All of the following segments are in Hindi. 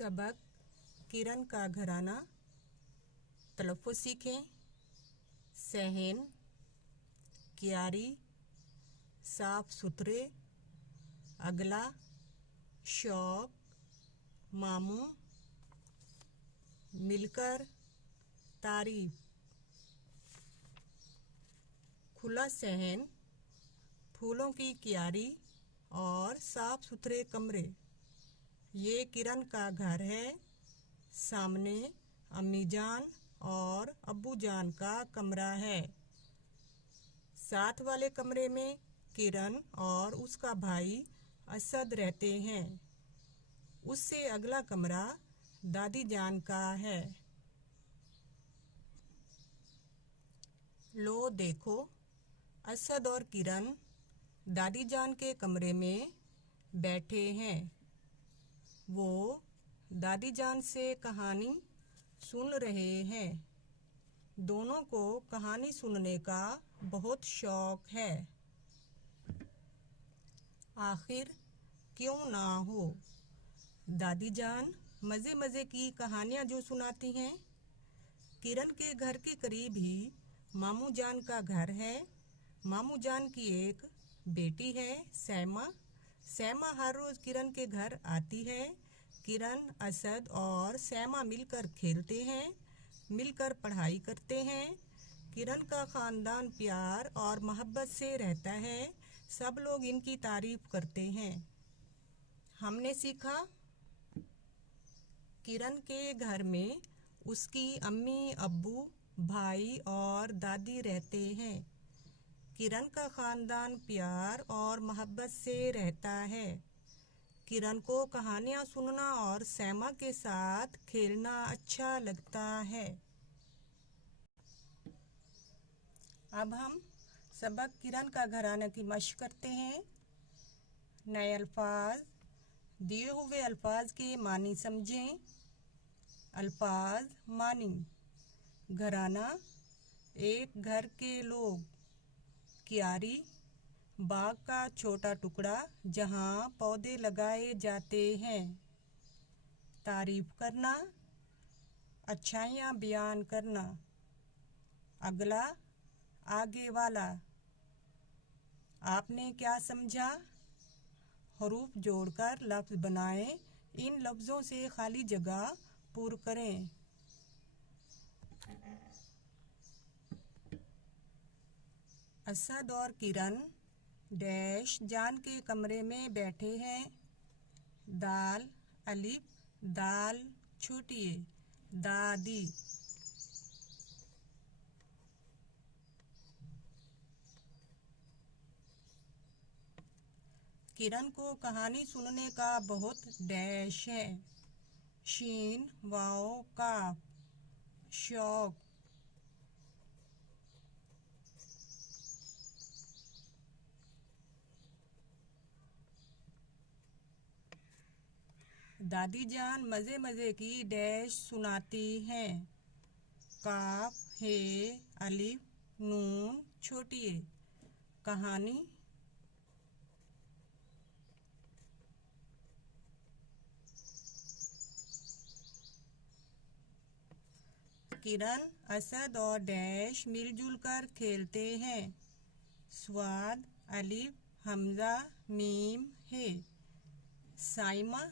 सबक किरण का घराना तलफ़्फ़ुज़ सीखें। सहन, क्यारी, साफ सुथरे, अगला, शौक, मामूं, मिलकर, तारीफ। खुला सहन, फूलों की क्यारी और साफ सुथरे कमरे। ये किरण का घर है। सामने अम्मी जान और अब्बू जान का कमरा है। साथ वाले कमरे में किरण और उसका भाई असद रहते हैं। उससे अगला कमरा दादी जान का है। लो देखो, असद और किरण दादी जान के कमरे में बैठे हैं। वो दादी जान से कहानी सुन रहे हैं। दोनों को कहानी सुनने का बहुत शौक है। आखिर क्यों ना हो। दादी जान मज़े मज़े की कहानियाँ जो सुनाती हैं। किरण के घर के करीब ही मामू जान का घर है। मामू जान की एक बेटी है, सैमा। सैमा हर रोज़ किरण के घर आती है। किरण, असद और सैमा मिलकर खेलते हैं, मिलकर पढ़ाई करते हैं। किरण का ख़ानदान प्यार और मोहब्बत से रहता है। सब लोग इनकी तारीफ करते हैं। हमने सीखा, किरण के घर में उसकी अम्मी, अब्बू, भाई और दादी रहते हैं। किरण का ख़ानदान प्यार और मोहब्बत से रहता है। किरण को कहानियाँ सुनना और सैमा के साथ खेलना अच्छा लगता है। अब हम सबक किरण का घराना की मशक करते हैं। नए अल्फाज, दिए हुए अल्फाज के मानी समझें। अल्फाज मानी: घराना, एक घर के लोग। क्यारी, बाग का छोटा टुकड़ा जहाँ पौधे लगाए जाते हैं। तारीफ करना, अच्छाइयाँ बयान करना। अगला, आगे वाला। आपने क्या समझा? हरूफ जोड़कर लफ्ज़ बनाएं। इन लफ्ज़ों से खाली जगह पूर करें। असद और किरण डैश जान के कमरे में बैठे हैं। दाल अलिफ, दाल छोटी ए, दादी। किरण को कहानी सुनने का बहुत डैश है। शीन वाओ काफ, शौक। दादी जान मज़े मज़े की डैश सुनाती हैं। काफ, हे, अलिफ, नून छोटी ए, कहानी। किरण, असद और डैश मिलजुल कर खेलते हैं। स्वाद अलिफ, हमज़ा, मीम, हे। साइमा,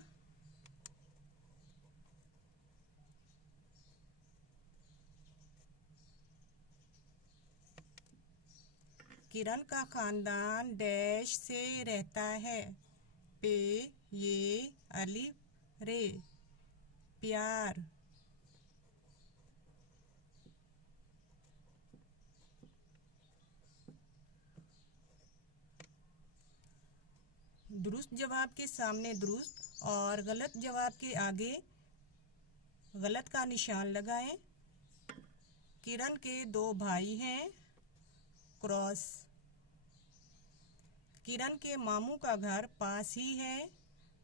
किरण का ख़ानदान डैश से रहता है। पे, ये, अलिफ, रे, प्यार। दुरुस्त जवाब के सामने दुरुस्त और गलत जवाब के आगे गलत का निशान लगाएं। किरण के दो भाई हैं, क्रॉस। किरण के मामू का घर पास ही है,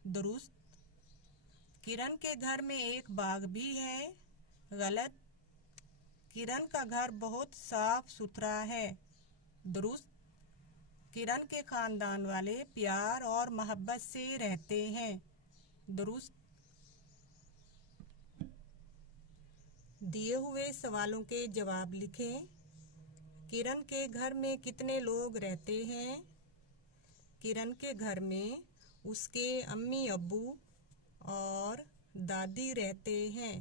दुरुस्त। किरण के घर में एक बाग भी है, गलत। किरण का घर बहुत साफ सुथरा है, दुरुस्त। किरण के ख़ानदान वाले प्यार और मोहब्बत से रहते हैं, दुरुस्त। दिए हुए सवालों के जवाब लिखें। किरण के घर में कितने लोग रहते हैं? किरण के घर में उसके अम्मी अब्बू और दादी रहते हैं।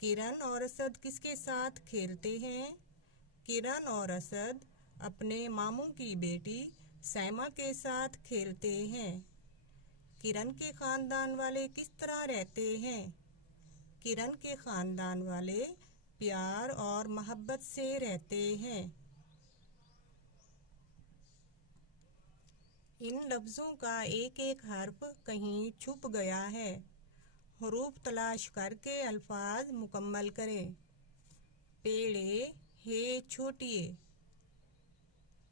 किरण और असद किसके साथ खेलते हैं? किरण और असद अपने मामू की बेटी सैमा के साथ खेलते हैं। किरण के खानदान वाले किस तरह रहते हैं? किरण के खानदान वाले प्यार और मोहब्बत से रहते हैं। इन लफ्ज़ों का एक एक हर्फ कहीं छुप गया है। हरूफ तलाश करके अल्फाज मुकम्मल करें। पेड़े हे छोटिए,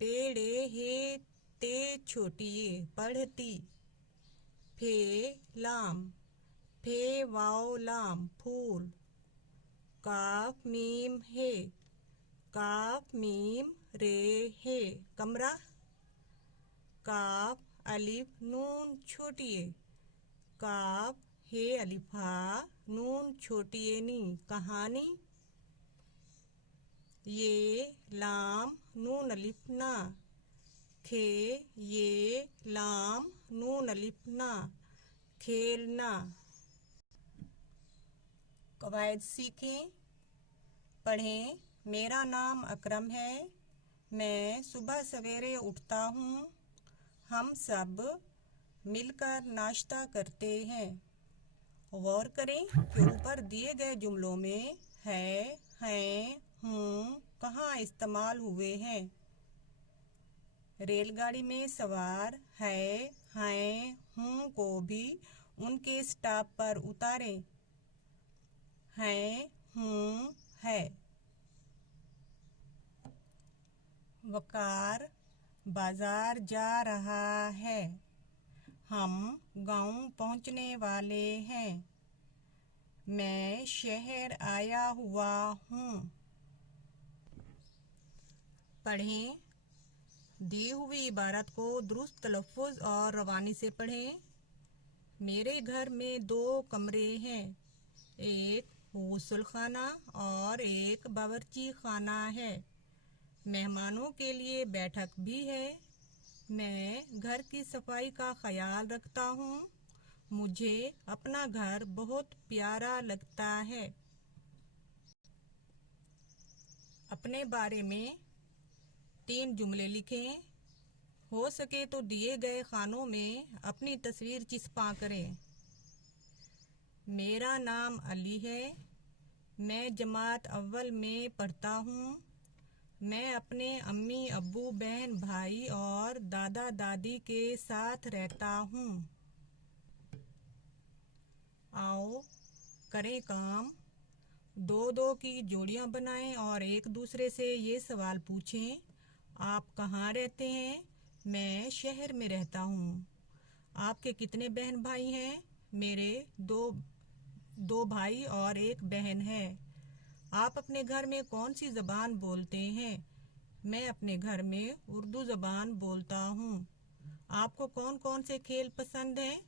पेड़े हे ते छोटिए पढ़ती। फे लाम, फे वाओ लाम फूल। काफ मीम हे, काफ मीम रे हे कमरा। काफ अलिफ नून छोटिए, काफ हे अलिफा नून छोटिए नी कहानी। ये लाम नून अलिफ ना, खे ये लाम नून अलिफ ना खेलना। कवायद सीखें। पढ़ें। मेरा नाम अकरम है। मैं सुबह सवेरे उठता हूँ। हम सब मिलकर नाश्ता करते हैं। गौर करें कि ऊपर दिए गए जुमलों में है, हैं, हूँ कहाँ इस्तेमाल हुए हैं। रेलगाड़ी में सवार है, हैं, हूँ को भी उनके स्टॉप पर उतारें। हैं, हूँ, है। वकार बाजार जा रहा है। हम गांव पहुंचने वाले हैं। मैं शहर आया हुआ हूँ। पढ़ें। दी हुई इबारत को दुरुस्त तलफ़्फ़ुज़ और रवानी से पढ़ें। मेरे घर में 2 कमरे हैं। एक गुस्ल खाना और एक बावर्ची खाना है। मेहमानों के लिए बैठक भी है। मैं घर की सफाई का ख्याल रखता हूँ। मुझे अपना घर बहुत प्यारा लगता है। अपने बारे में 3 जुमले लिखें। हो सके तो दिए गए खानों में अपनी तस्वीर चिपका करें। मेरा नाम अली है। मैं जमात अव्वल में पढ़ता हूँ। मैं अपने अम्मी अब्बू बहन भाई और दादा दादी के साथ रहता हूँ। आओ करें काम। 2-2 की जोड़ियाँ बनाएं और एक दूसरे से ये सवाल पूछें। आप कहाँ रहते हैं? मैं शहर में रहता हूँ। आपके कितने बहन भाई हैं? मेरे दो भाई और एक बहन है। आप अपने घर में कौन सी ज़बान बोलते हैं? मैं अपने घर में उर्दू ज़बान बोलता हूँ। आपको कौन कौन से खेल पसंद हैं?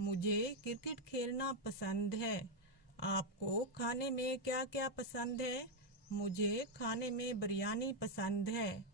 मुझे क्रिकेट खेलना पसंद है। आपको खाने में क्या क्या पसंद है? मुझे खाने में बिरयानी पसंद है।